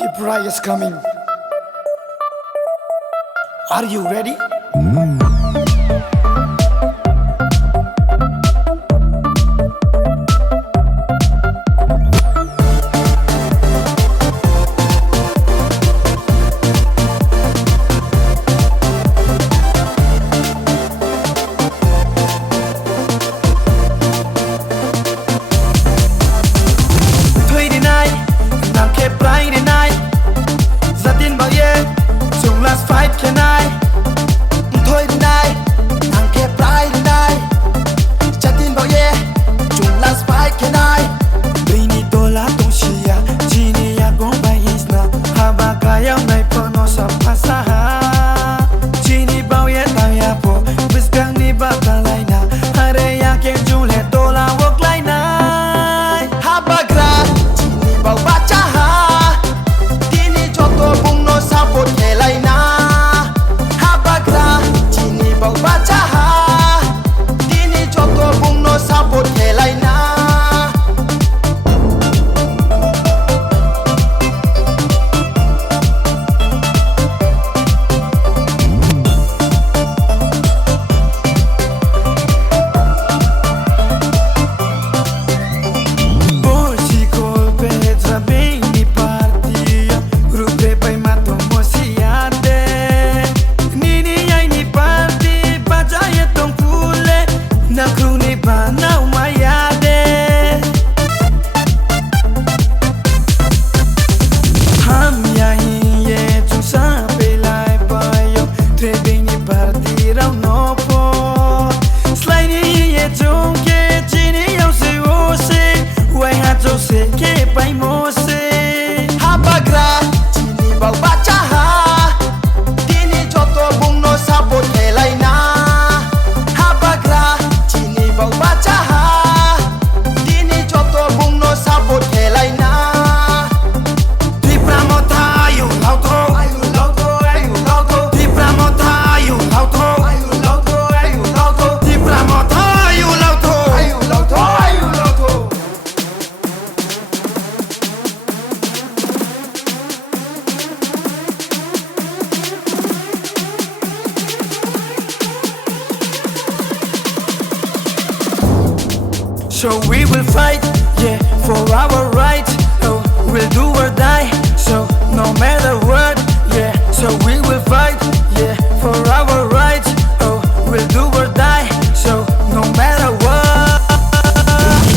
Tripura is coming. Are you ready? So we will fight, yeah, for our rights. Oh, we'll do or die. So no matter what, yeah. So we will fight, yeah, for our rights. Oh, we'll do or die. So no matter what.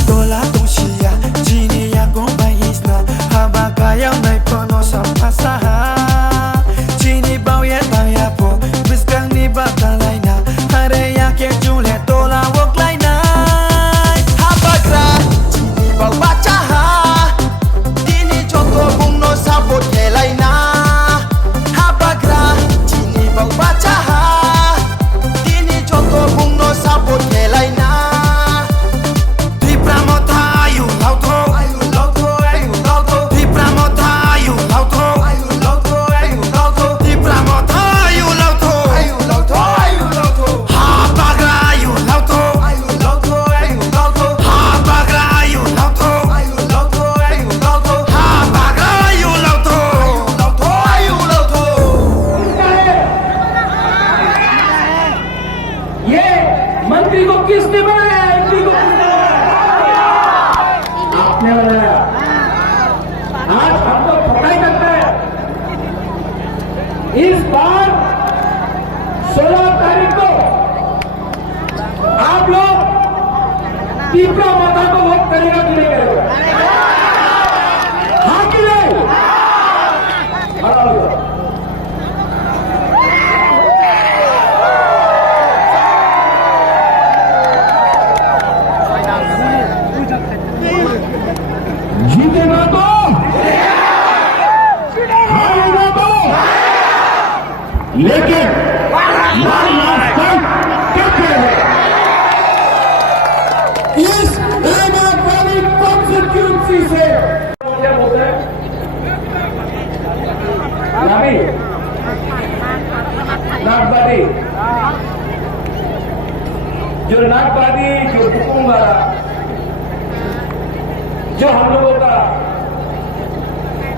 Tola tongshia, jini ya gomba isna, habakaya mai pono sampasaha. Jini bao ya taya po, biskang ni batalaina, hare ya ke jule tola wok laina. मंत्री को किसने बनाया? MP को किसने बनाया? आपने बनाया। आज हम लोग पढ़ाई करते हैं। इस बार 16 तारीख को आप लोग तीसरा माता को वोट करेगा कि नहीं करेगा? हाँ कि नहीं? जीतेगा तो हारेगा तो, लेकिन लास्ट तक क्या करेगा? इस एमएफएल कॉन्स्टिट्यूट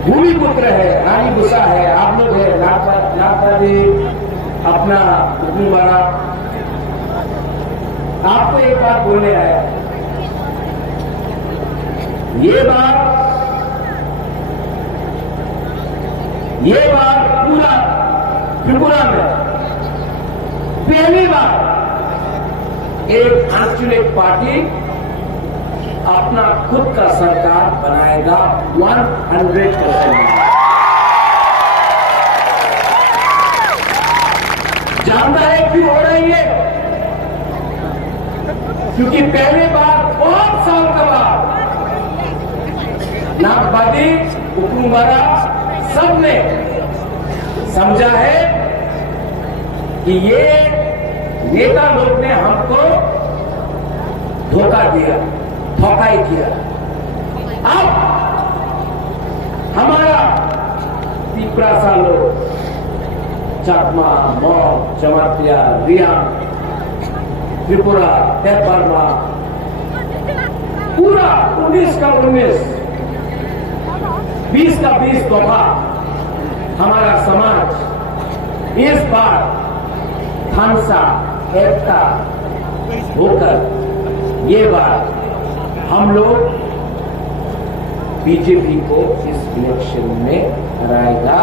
भूमिपुत्र है, रानी गुस्सा है, आप लोग है, नागपा जी, अपना हुक्म वाला, आपको एक बात बोलने आया। ये बार पूरा त्रिपुरा में पहली बार एक अनचुनित पार्टी अपना खुद का सरकार बनाएगा 100%। जानता है क्यों हो रही है? क्योंकि पहली बार बहुत साल के बाद नागबादी, हुकुमवाला सबने समझा है कि ये नेता लोग ने हमको धोखा दिया, धोखाई किया। अब हमारा तीपरा सालो, चाकमा, मॉग, जमातिया, रिया, त्रिपुरा, तेपरमा, पूरा 19 का 19, 20 का 20 तोहफा हमारा समाज इस बार खानसा एकता होकर ये बार हम लोग बीजेपी को इस इलेक्शन में हराएगा।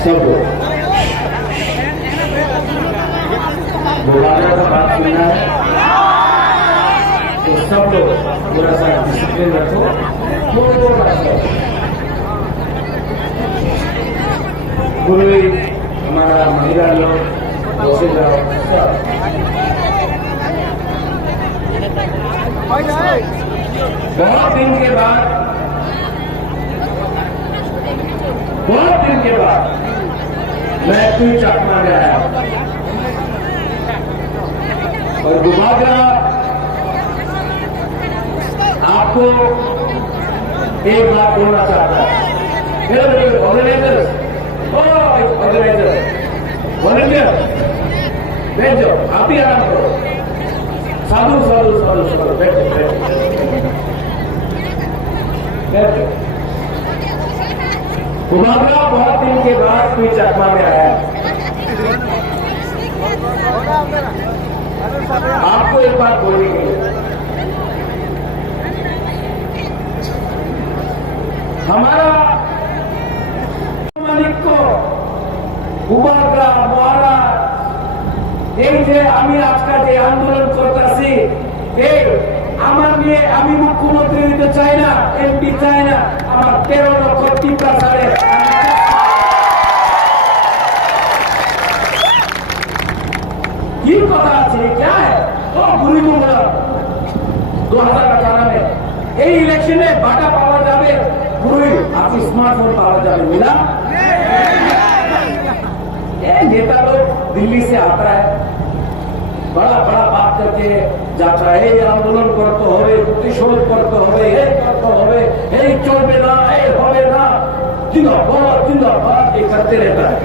सब दोबारा का बात सुनना है तो सब लोग थोड़ा सा डिसिप्लिन रखो। पूरी हमारा महिला लोग जैसे जाओ बहुत दिन के बाद मैं तुम चाकमा में आया और गुबागरा आपको एक बात बोलना चाहता है। ऑर्गेनाइजर वॉलंटियर बैठ जाओ, आप ही आराम करो। साधु बैठो। गुबागरा बहुत दिन के बाद कोई चाकमा में आया। आपको एक बात बोलनी है, हमारा मालिक को गुबागरा মহারাজ এই যে আমি আজকে যে আন্দোলন করতেছি এই আমার নিয়ে আমি মুখ্যমন্ত্রী দিতে চাই না, এমপি চাই না, আমার 13 লক্ষ টিকা ছাড়ে কি কথা আছে क्या है ও বুড়ি মুঙ্গলা 2018 में এই ইলেকশনে বাটা পাওয়া যাবে, বুড়ি আপনি স্মার্টফোন পাওয়া যাবে मिला। ये नेता लोग दिल्ली से आता है, बड़ा बात करके जाता है, ये आंदोलन करते হবে, প্রতিশোধ করতে হবে, এই করতে হবে, এই চলবে না, এই হবে না, जिंदाबाद ये करते रहता है।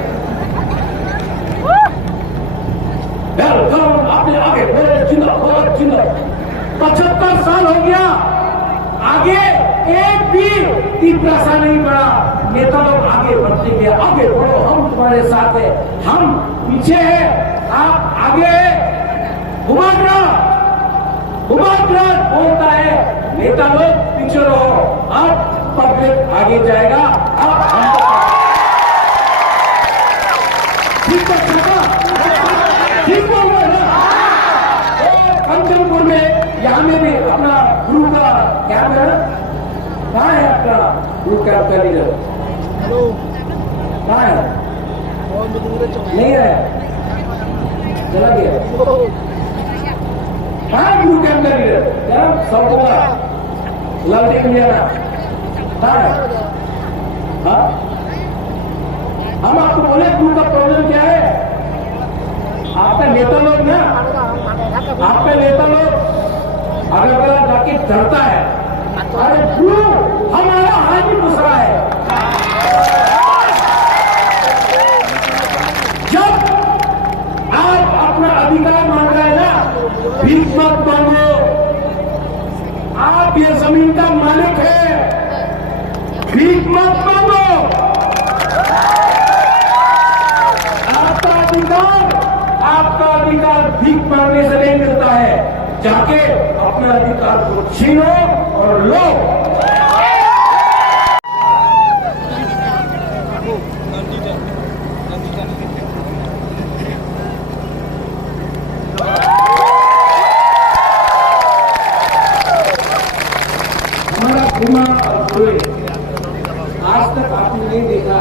आपने आगे बोले जिंदाबाद 75 साल हो गया आगे एक भी तीसरा सा नहीं बढ़ा। नेता लोग आगे बढ़ते गए, आगे बढ़ो, हम तुम्हारे साथ है, हम पीछे है, आप आगे है। घुमाग्रा बोलता है, नेता लोग पीछे रहो, अब पब्लिक आगे जाएगा। अब ठीक बोल रहे हैं। कंचनपुर में यहाँ में भी अपना गुरु का कैंप है। कहाँ है आपका गुरु कैंप का लीडर? कहाँ है? नहीं है, चला गया। कहाँ है गुरु कैंप का लीडर? क्या सौदा लड़के इंडिया कहाँ है? हाँ, हम आपको बोले गुरु का प्रॉब्लम क्या है? आपका नेता लोग ना, आपका नेता लोग अगर जाके डरता है, अरे गुरु हमारा हाथ ही घुस रहा है। जब आप अपना अधिकार मांग रहे हैं ना, भीख मत मांगो, आप ये जमीन का मालिक है, भीख मत मांगो। आपका अधिकार भीख मांगने से नहीं मिलता है, जाके अपने अधिकार को छीनो और लो। हमारा घुमा और घुरे, आज तक आपने नहीं देखा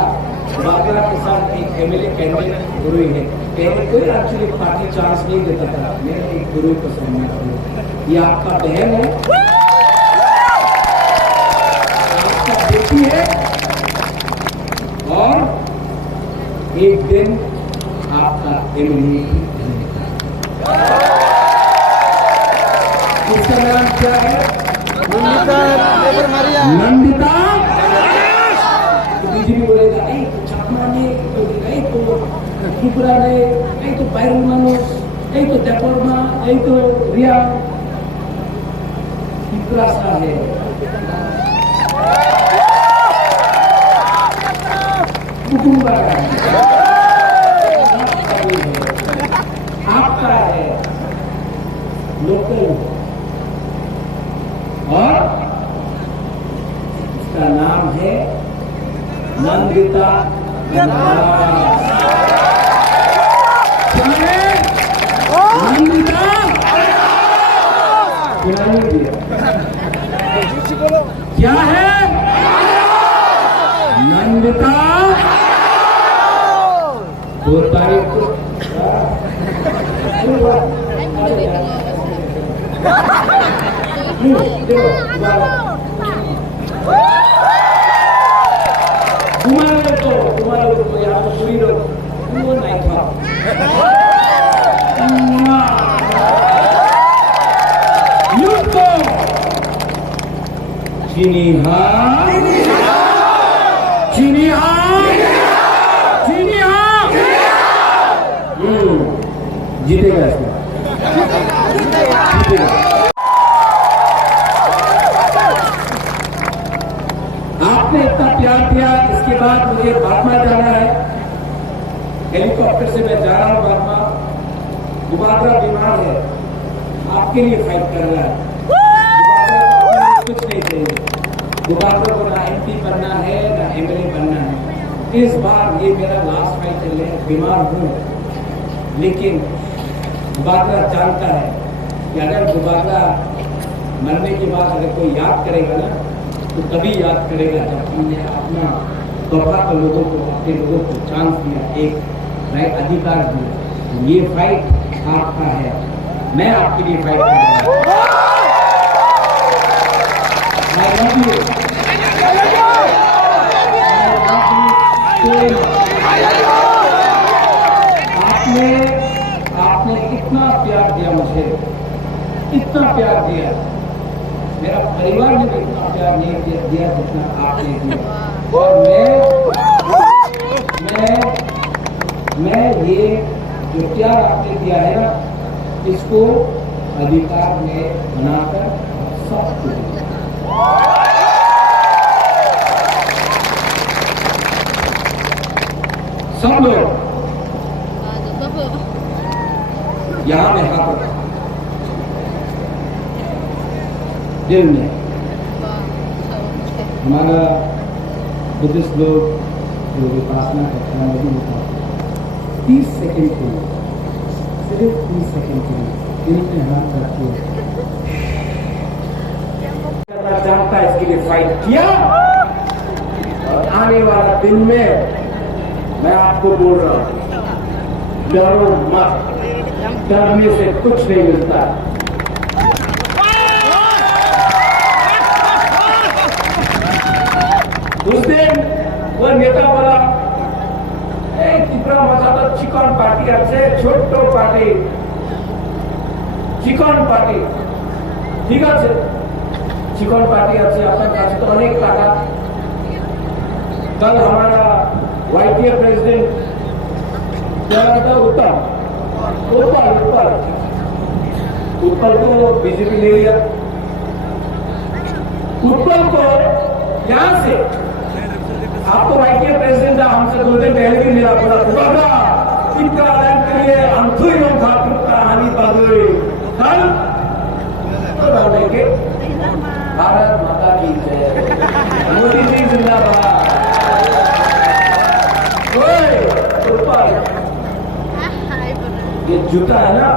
बागरा के साथ एक एमएलए कैंडिडेट गुरु है। पहले कोई एक्चुअली पार्टी चांस नहीं देता था, मैं एक गुरु को सम्मान करूँ। ये आपका बहन है, आपका बेटी है, और एक दिन आपका एमएलए। इसका नाम क्या है? नंदिता। बीजेपी बोलेगा नहीं तो छापना नहीं तो त्रिपुरा नहीं तो पैरल मानुष नहीं तो डेपोरमा नहीं तो रिया त्रिपुरा सा है। आपका है लोकल, और इसका नाम है नंदिता। नंदिता क्या है? नंदिता 2 तारीख को तुम्हारे को यहाँ तो सुनी लो नहीं था। युद्धो चीनी हाँ, चीनी हाँ, चीनी हाँ, जीतेगा इसमें, जीतेगा। आपने इतना प्यार दिया, इसके बाद मुझे बागमा जाना है, हेलीकॉप्टर से मैं जा रहा हूँ बागमा। गुबागरा बीमार है, आपके लिए फाइट कर रहा है। गुबागरा कुछ नहीं चाहिए, गुबागरा को ना एमपी बनना है ना एमएलए बनना है। इस बार ये मेरा लास्ट फाइट चल रहा है, बीमार हूँ, लेकिन गुबागरा जानता है कि अगर गुबागरा मरने के बाद अगर कोई याद करेगा ना, तो तभी याद करेगा जब हमने अपना तोहफा को लोगों को, अपने लोगों को चांस दिया, एक राइट अधिकार दिया। ये फाइट आपका है, मैं आपके लिए फाइट कर रहा हूँ। आपने इतना प्यार दिया मुझे, इतना प्यार दिया, मेरा परिवार ने भी इतना प्यार नहीं दिया जितना आपने दिया। और मैं ये जो प्यार आपने दिया है ना, इसको अधिकार में बनाकर सबको सब लोग यहाँ में हाथ रखो, दिल में। हमारा बुद्धिस्ट लोग जो उपासना करते हैं वो भी होता है 30 सेकंड के लिए, सिर्फ 30 सेकंड के लिए दिल में हाथ रखिए। जानता है इसके लिए फाइट किया, और आने वाला दिन में मैं आपको बोल रहा हूं, डरो मत, डरने से कुछ नहीं मिलता। उस दिन वो नेता बोला कितना मजा था, चिकन पार्टी আছে, ছোট্ট পার্টি, চিকন পার্টি, ঠিক আছে চিকন পার্টি আছে, আপনার কাছে তো অনেক টাকা। कल हमारा वाईटीए प्रेसिडेंट क्या था, उत्पल को बीजेपी ले लिया। उत्पल को यहां से आपको वाईटीए प्रेसिडेंट हमसे 2 दिन पहले भी मिला, बोला इनका आदान के लिए हम हानि पागल कल तो के भारत माता की जय, मोदी जी जिंदाबाद। ये जूता है ना,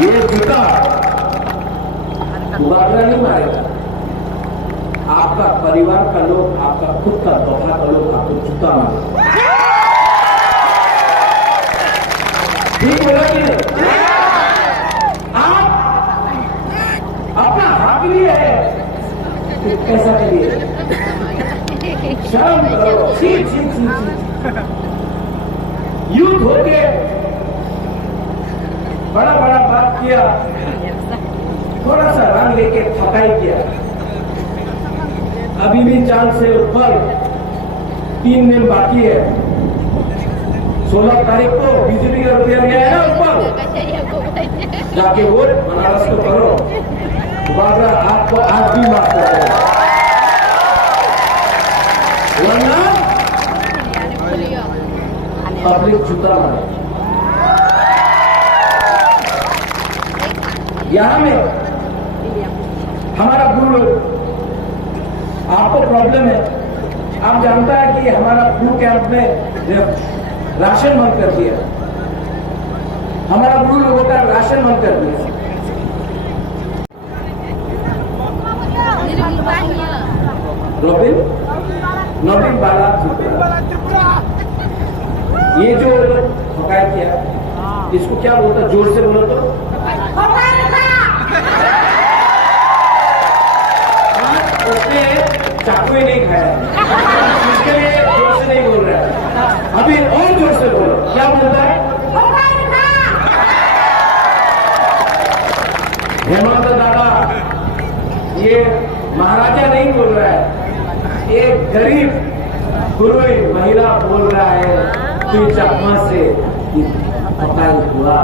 ये जूता मुबादला नहीं मारेगा। आपका परिवार का लोग, आपका खुद का दफा का लोग आपको जूता मारेगा। ठीक बोला कि नहीं? आप अपना हक लिए है, कैसा करिए, शर्म करो। यूथ होके बड़ा बड़ा बात किया, थोड़ा सा रंग लेके थकाई किया। अभी भी चांद से ऊपर 3 दिन बाकी है। 16 तारीख को बीजेपी का रुपया गया है ना ऊपर, जाके वोट बनारस को करो, बाबा आपको आज भी माफ कर दो, वरना पब्लिक जूता मारे। यहां में हमारा गुरु लोग, आपको प्रॉब्लम है, आप जानता है कि हमारा गुरु कैंप में राशन बंद कर दिया, हमारा गुरु लोगों का राशन बंद कर दिया। नवीन बाला ये जो ठकाई किया, इसको क्या बोलता, जोर से बोलो तो उसने चाकू ही नहीं खाया, इसके लिए जोर से नहीं बोल रहा है। अभी और जोर से बोलो, क्या बोलता है? हेमंत दादा ये महाराजा नहीं बोल रहा है, एक गरीब गुरुई महिला बोल रहा है कि चकमा से पकाई हुआ।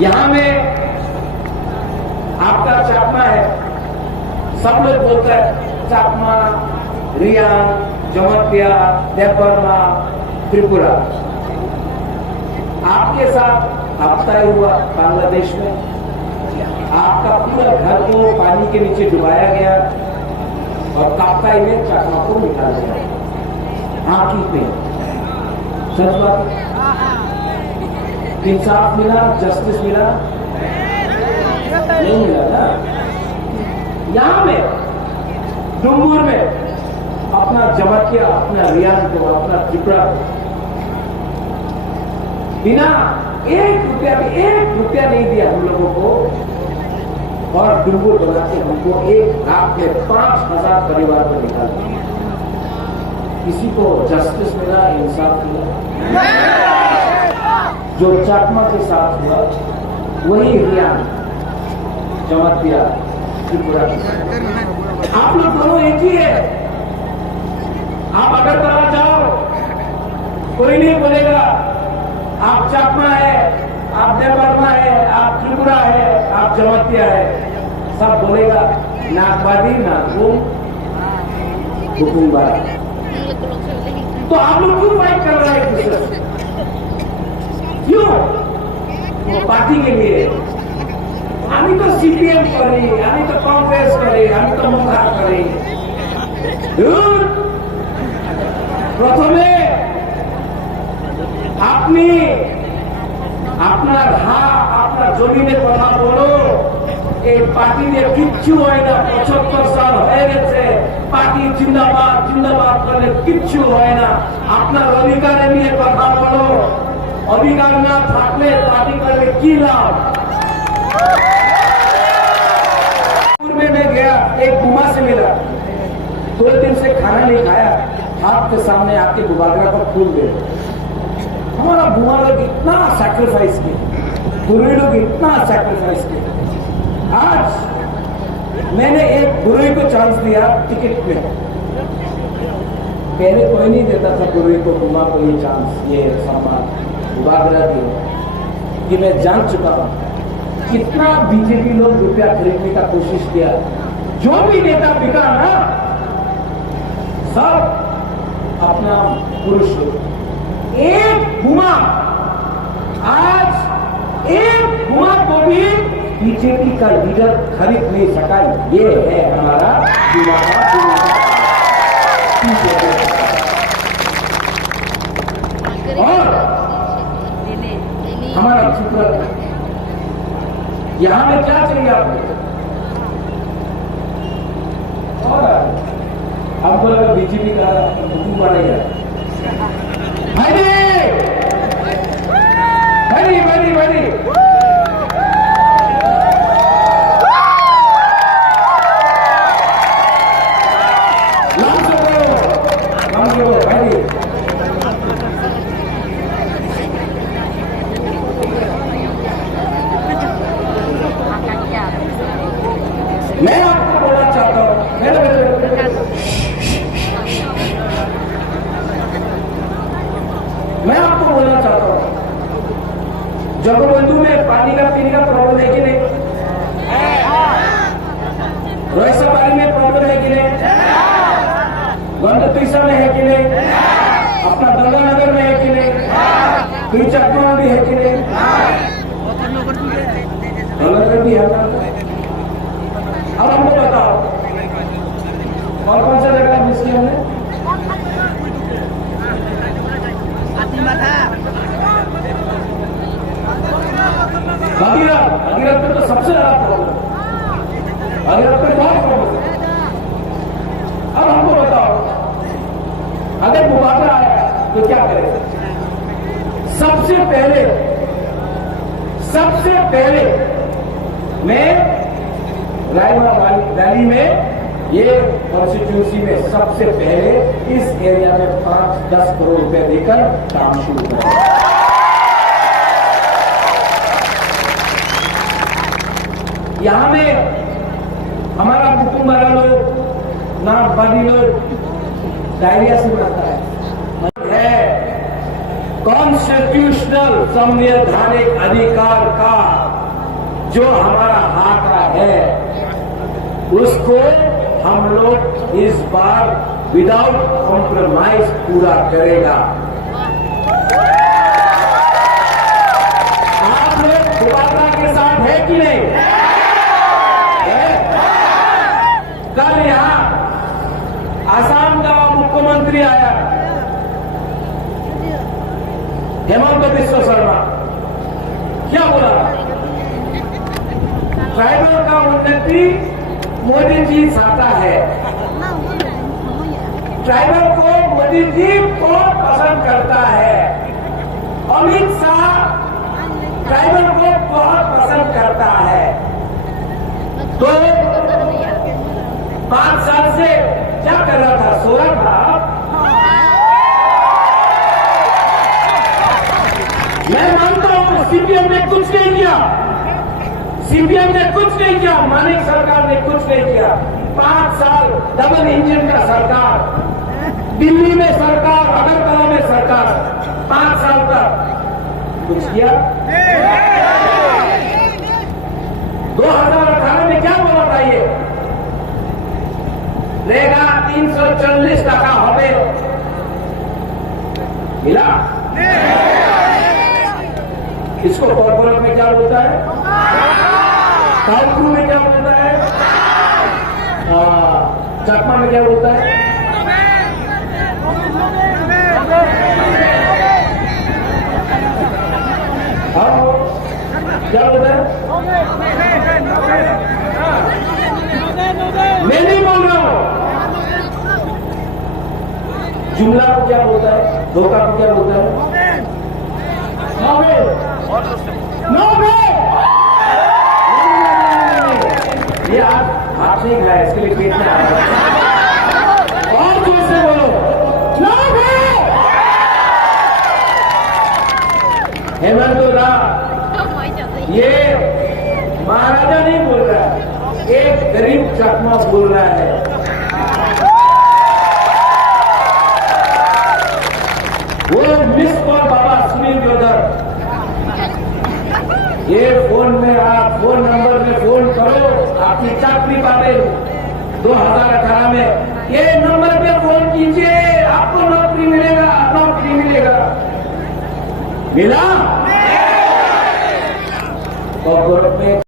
यहां में आपका चाकमा है, सब लोग बोलते हैं चाकमा, रियान, जमतिया, देवबर्मा, त्रिपुरा। आपके साथ आपका हुआ बांग्लादेश में, आपका पूरा घर को पानी के नीचे डुबाया गया और काप्ताई में चाकमा को निकाला गया। आंखी पे सच बात, इंसाफ मिला, जस्टिस मिला नहीं मिला ना। यहां में डुंगुर में अपना जमतिया, अपना रियान को, अपना त्रिपुरा को बिना 1 रुपया नहीं दिया हम लोगों को, और डुंगुर बना के हमको 1 रात में 5000 परिवार को निकाल दिया। किसी को जस्टिस मिला, इंसाफ मिला? जो चाकमा के साथ हुआ वही रियान, जमतिया, त्रिपुरा के साथ। आप लोग दोनों एक ही है। आप अगरतला जाओ, कोई नहीं बोलेगा आप चाकमा है, आप देवबर्मा है, आप त्रिपुरा है, आप जमातिया है। सब बोलेगा नागवादी नागपुर हुकुमबार। तो आप लोग क्यों फाइट कर रहे हैं एक दूसरे से? क्यों? वो पार्टी के लिए। আমি তো সিপিএম করি, আমি তো কংগ্রেস করি, আমি তো মমতা করি। প্রথমে আপনি আপনার আপনার জমিনের কথা বলো। এই পার্টিতে কিচ্ছু হয় না, 75 সাল হয়ে গেছে। পার্টি জিন্দাবাদ জিন্দাবাদ করলে কিচ্ছু হয় না। আপনার অধিকারে নিয়ে কথা বলো। অধিকার না থাকলে পার্টি করলে কি লাভ? में गया, एक बुमा से मिला, 2 दिन से खाना नहीं खाया, आपके सामने आपके गुबागरा पर फूल दे। हमारा बुमा लोग इतना सैक्रिफाइस किए, गुरुई लोग इतना सैक्रिफाइस किए। आज मैंने एक गुरुई को चांस दिया टिकट में। पहले कोई नहीं देता था गुरुई को, बुमा को ये चांस, ये सम्मान गुबागरा दिया कि मैं जान चुका हूं कितना बीजेपी लोग रुपया खरीदने का कोशिश किया। जो भी नेता बिका ना, सब अपना पुरुष लोग। एक बुमा, आज एक बुमा को भी बीजेपी का लीडर खरीद नहीं सका। ये है हमारा बुमा का और हमारा सूत्र। यहां में क्या चाहिए आपको? और हमको लगा बीजेपी का हुकुम बनेगा। भाई भाई भाई भाई मैं आपको बोलना चाहता हूं, मैं आपको बोलना चाहता हूं, जगबंधु में पानी का पीने का प्रॉब्लम है कि नहीं? रोहिसाबारी में प्रॉब्लम है कि नहीं? गंदतीसा में है कि नहीं? अपना गंगानगर में है कि नहीं? चकमा में भी है कि नहीं? भी है। अब हमको बताओ और कौन सा जगह मिस किया हमने? भगीरथ पे तो सबसे ज्यादा प्रॉब्लम, भगीरथ पे बहुत प्रॉब्लम। अब हमको बताओ अगर मुबादला आया तो क्या करेगा? सबसे पहले मैं रायबरा वैली में, ये कॉन्स्टिट्यूंसी में सबसे पहले इस एरिया में 5-10 करोड़ रुपए देकर काम शुरू करें। यहां में हमारा कुटुंब वाला लोग, नागवादी लोग डायरिया से मरता है। कॉन्स्टिट्यूशनल संवैधानिक अधिकार का जो हमारा हक है, उसको हम लोग इस बार विदाउट कॉम्प्रोमाइज पूरा करेगा। आप लोग गुबागरा के साथ है कि नहीं? कल यहां आसाम का मुख्यमंत्री आया, हेमंत बिस्वा शर्मा। क्या बोला? ट्राइबल का उन्नति मोदी जी चाहता है। ट्राइबल को मोदी जी को पसंद करता है। अमित शाह ट्राइबल को बहुत पसंद करता है। तो 5 साल से क्या कर रहा था? सो रहा था। मैं मानता हूं सीपीएम ने कुछ नहीं किया, सीपीएम ने कुछ नहीं किया, मानिक सरकार ने कुछ नहीं किया। 5 साल डबल इंजन का सरकार, दिल्ली में सरकार, अगरतला में सरकार, किया 2018 में क्या बोला था ये देगा 340 টাকা হবে मिला इसको कॉर्पोरेट में क्या बोलता है काउंटू में क्या बोलता है चकमा में क्या बोलता है क्या बोलता है मैं नहीं बोल रहा हूं जुमला को क्या बोलता है धोखा को क्या बोलता है नो वे ये आप हाथ नहीं खाया इसके लिए पेट में आया और जोर से बोलो नो वे हेमंत राव ये महाराजा नहीं बोल रहा एक गरीब चकमा बोल रहा है वो मिस कॉल बाबा सुनील ब्रदर ये फोन में आप फोन नंबर में फोन करो आपकी चाकरी पावे 2018 में ये नंबर पे फोन कीजिए आपको नौकरी मिलेगा मिला कॉर्पोरेट में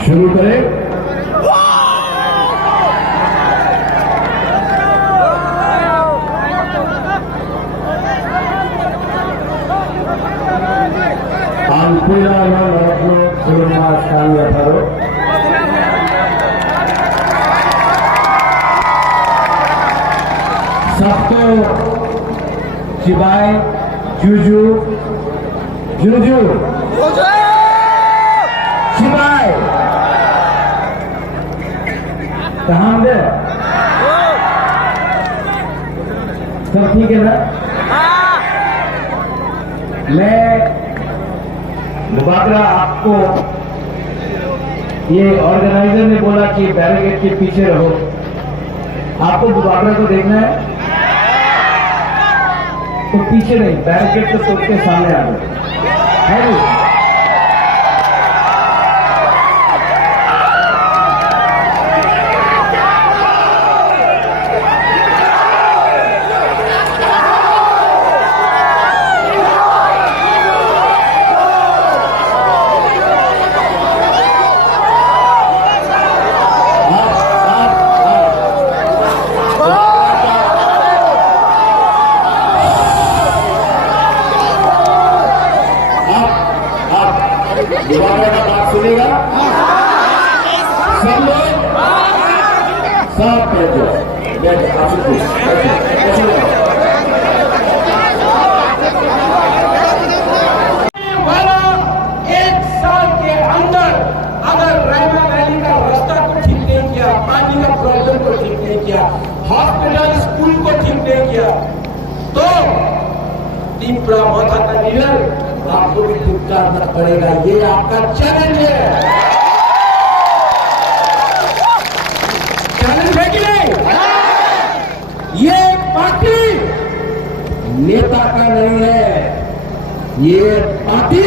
शुरू करें सबको शिवाय जुजू शिवाय कहाँ दे सब ठीक है ना मैं मुबाकरा आपको ये ऑर्गेनाइजर ने बोला कि बैरिकेड के पीछे रहो आपको मुबाकरा को देखना है तो पीछे नहीं बैरिकेड को तोड़ के सामने आ जाओ है नहीं? मुबाकरा का बात सुनेगा सब लोग सब बैठो वाला 1 साल के अंदर अगर रैना वैली का रास्ता को ठीक नहीं किया पानी का प्रॉब्लम को ठीक नहीं किया हॉस्पिटल स्कूल को ठीक नहीं किया तो तीपड़ा माथा का नीलर आपको भी चुपचाप पड़ेगा ये आपका चैलेंज है चैलेंज है कि नहीं ये पार्टी नेता का नहीं है ये पार्टी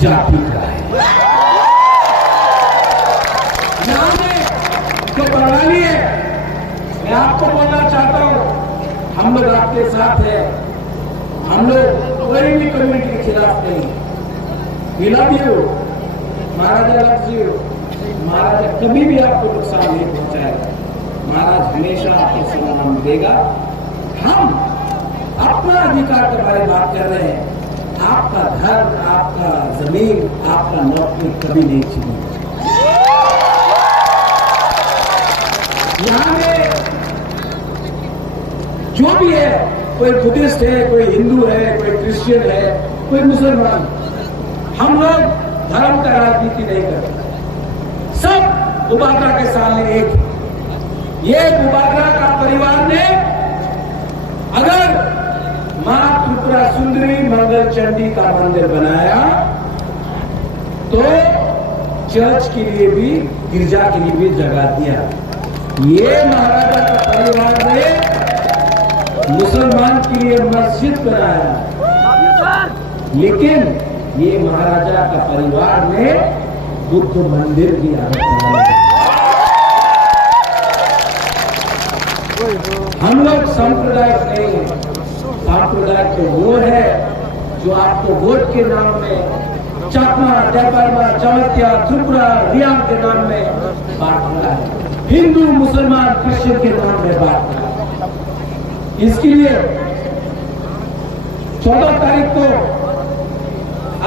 जाति का है यहां में जो प्रणाली है मैं आपको बोलना चाहता हूं हम लोग आपके साथ हैं हम लोग कोई भी कम्युनिटी के खिलाफ नहीं मिला भी हो महाराजा लक्ष्य हो महाराजा कभी भी आपको नुकसान नहीं पहुंचाएगा महाराज हमेशा आपको सलाम देगा हम अपना अधिकार के बारे में बात कर रहे हैं आपका घर आपका जमीन आपका नौकरी कभी नहीं छीनेगा यहाँ में जो भी है, कोई बुद्धिस्ट है, कोई हिंदू है, कोई क्रिश्चियन है, कोई मुसलमान, हम लोग धर्म का राजनीति नहीं करते। सब मुबारका के सामने एक। ये मुबारका का परिवार ने अगर मां त्रिपुरा सुंदरी मंगल चंडी का मंदिर बनाया तो चर्च के लिए भी, गिरजा के लिए भी जगह दिया। ये महाराजा का परिवार ने मुसलमान के लिए मस्जिद बनाया, लेकिन ये महाराजा का परिवार ने बुद्ध मंदिर भी बनाया। हम लोग सांप्रदायिक नहीं है। सांप्रदायिक तो वो है जो आपको वोट के नाम में चाकमा, डेपारमा, चमत्या, त्रिपुरा, रियाम के नाम में बांटना है, हिंदू, मुसलमान, क्रिश्चियन के नाम में बांटना है। इसके लिए 14 तारीख को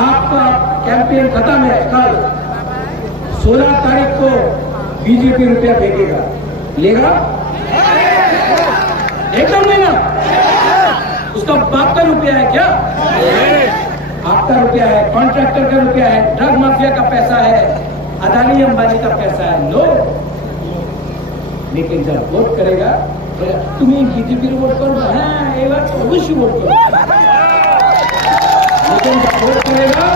आपका कैंपेन खत्म है। कल 16 तारीख को बीजेपी रुपया फेंकेगा, लेगा? एकदम लेगा। उसका बाप का रुपया है क्या? आपका रुपया है, कॉन्ट्रैक्टर का रुपया है, ड्रग माफिया का पैसा है, अदानी अंबानी का पैसा है। लो, लेकिन जब वोट करेगा तुम्हें बीजेपी वोट करो, हाँ ये बात अवश्य वोट करो, लेकिन जब वोट करेगा